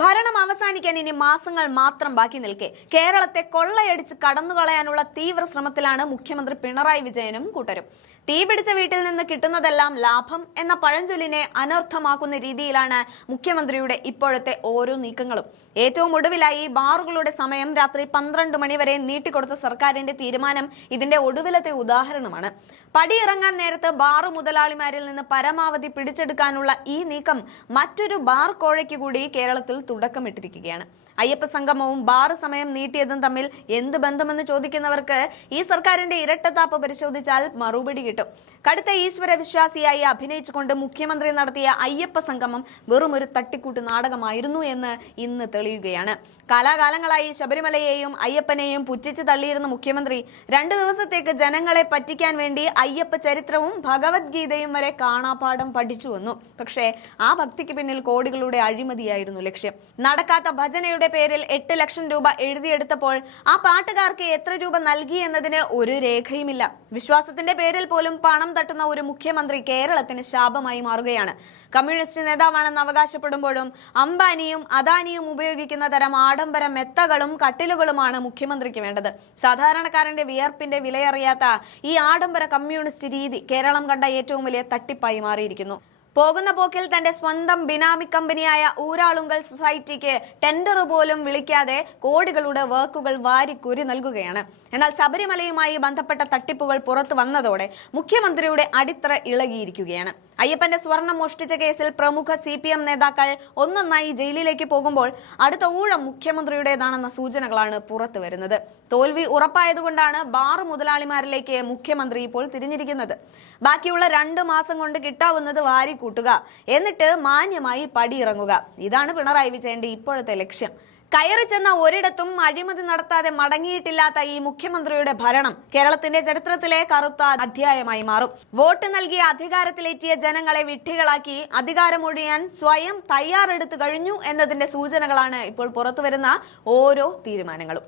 ഭരണം അവസാനിക്കാൻ ഇനി മാസങ്ങൾ മാത്രം ബാക്കി നിൽക്കെ കേരളത്തെ കൊള്ളയടിച്ച് കടന്നുകളയാനുള്ള തീവ്ര ശ്രമത്തിലാണ് മുഖ്യമന്ത്രി പിണറായി വിജയനും കൂട്ടരും. തീപിടിച്ച വീട്ടിൽ നിന്ന് കിട്ടുന്നതെല്ലാം ലാഭം എന്ന പഴഞ്ചൊല്ലിനെ അനർത്ഥമാക്കുന്ന രീതിയിലാണ് മുഖ്യമന്ത്രിയുടെ ഇപ്പോഴത്തെ ഓരോ നീക്കങ്ങളും. ഏറ്റവും ഒടുവിലായി ബാറുകളുടെ സമയം രാത്രി 12 മണി വരെ നീട്ടിക്കൊടുത്ത സർക്കാരിന്റെ തീരുമാനം ഇതിന്റെ ഒടുവിലത്തെ ഉദാഹരണമാണ്. പടിയിറങ്ങാൻ നേരത്ത് ബാർ മുതലാളിമാരിൽ നിന്ന് പരമാവധി പിടിച്ചെടുക്കാനുള്ള ഈ നീക്കം മറ്റൊരു ബാർ കോഴയ്ക്ക് കൂടി കേരളത്തിൽ തുടക്കമിട്ടിരിക്കുകയാണ്. അയ്യപ്പ സംഗമവും ബാർ സമയം നീട്ടിയതും തമ്മിൽ എന്ത് ബന്ധമെന്ന് ചോദിക്കുന്നവർക്ക് ഈ സർക്കാരിന്റെ ഇരട്ടത്താപ്പ് പരിശോധിച്ചാൽ മറുപടി കിട്ടും. കടുത്ത ഈശ്വര വിശ്വാസിയായി അഭിനയിച്ചുകൊണ്ട് മുഖ്യമന്ത്രി നടത്തിയ അയ്യപ്പ സംഗമം വെറും ഒരു തട്ടിക്കൂട്ട് നാടകമായിരുന്നു എന്ന് ഇന്ന് തെളിയുകയാണ്. കാലാകാലങ്ങളായി ശബരിമലയെയും അയ്യപ്പനെയും പുച്ഛിച്ച് തള്ളിയിരുന്ന മുഖ്യമന്ത്രി 2 ദിവസത്തേക്ക് ജനങ്ങളെ പറ്റിക്കാൻ വേണ്ടി അയ്യപ്പ ചരിത്രവും ഭഗവത്ഗീതയും വരെ കാണാപാഠം പഠിച്ചു വന്നു. പക്ഷേ ആ ഭക്തിക്ക് പിന്നിൽ കോടികളുടെ അഴിമതിയായിരുന്നു ലക്ഷ്യം. നടക്കാത്ത ഭജനയുടെ പേരിൽ 8 ലക്ഷം രൂപ എഴുതിയെടുത്തപ്പോൾ ആ പാട്ടുകാർക്ക് എത്ര രൂപ നൽകി എന്നതിന് ഒരു രേഖയുമില്ല. വിശ്വാസത്തിന്റെ പേരിൽ പോലും പണം തട്ടുന്ന ഒരു മുഖ്യമന്ത്രി കേരളത്തിന് ശാപമായി മാറുകയാണ്. കമ്മ്യൂണിസ്റ്റ് നേതാവാണെന്ന് അവകാശപ്പെടുമ്പോഴും അംബാനിയും അദാനിയും ഉപയോഗിക്കുന്ന തരം ആഡംബര മെത്തകളും കട്ടിലുകളുമാണ് മുഖ്യമന്ത്രിക്ക് വേണ്ടത്. സാധാരണക്കാരന്റെ വിയർപ്പിന്റെ വിലയറിയാത്ത ഈ ആഡംബര കമ്മ്യൂണിസ്റ്റ് രീതി കേരളം കണ്ട ഏറ്റവും വലിയ തട്ടിപ്പായി മാറിയിരിക്കുന്നു. പോകുന്ന പോക്കിൽ തന്റെ സ്വന്തം ബിനാമി കമ്പനിയായ ഊരാളുങ്കൽ സൊസൈറ്റിക്ക് ടെൻഡർ പോലും വിളിക്കാതെ കോടികളുടെ വർക്കുകൾ വാരിക്കുരി നൽകുകയാണ്. എന്നാൽ ശബരിമലയുമായി ബന്ധപ്പെട്ട തട്ടിപ്പുകൾ പുറത്തു വന്നതോടെ മുഖ്യമന്ത്രിയുടെ അടിത്തറ ഇളകിയിരിക്കുകയാണ്. അയ്യപ്പന്റെ സ്വർണം മോഷ്ടിച്ച കേസിൽ പ്രമുഖ CPM നേതാക്കൾ ഒന്നൊന്നായി ജയിലിലേക്ക് പോകുമ്പോൾ അടുത്ത ഊഴം മുഖ്യമന്ത്രിയുടേതാണെന്ന സൂചനകളാണ് പുറത്തു വരുന്നത്. തോൽവി ഉറപ്പായതുകൊണ്ടാണ് ബാർ മുതലാളിമാരിലേക്ക് മുഖ്യമന്ത്രി ഇപ്പോൾ തിരിഞ്ഞിരിക്കുന്നത്. ബാക്കിയുള്ള 2 മാസം കൊണ്ട് കിട്ടാവുന്നത് വാരി കൂട്ടുക, എന്നിട്ട് മാന്യമായി പടിയിറങ്ങുക. ഇതാണ് പിണറായി വിജയന്റെ ഇപ്പോഴത്തെ ലക്ഷ്യം. കയറി ചെന്ന ഒരിടത്തും അഴിമതി നടത്താതെ മടങ്ങിയിട്ടില്ലാത്ത ഈ മുഖ്യമന്ത്രിയുടെ ഭരണം കേരളത്തിന്റെ ചരിത്രത്തിലെ കറുത്ത അധ്യായമായി മാറും. വോട്ട് നൽകി അധികാരത്തിലെത്തിയ ജനങ്ങളെ വിഡ്ഢികളാക്കി അധികാരമൊഴിയാൻ സ്വയം തയ്യാറെടുത്തു കഴിഞ്ഞു എന്നതിന്റെ സൂചനകളാണ് ഇപ്പോൾ പുറത്തുവരുന്ന ഓരോ തീരുമാനങ്ങളും.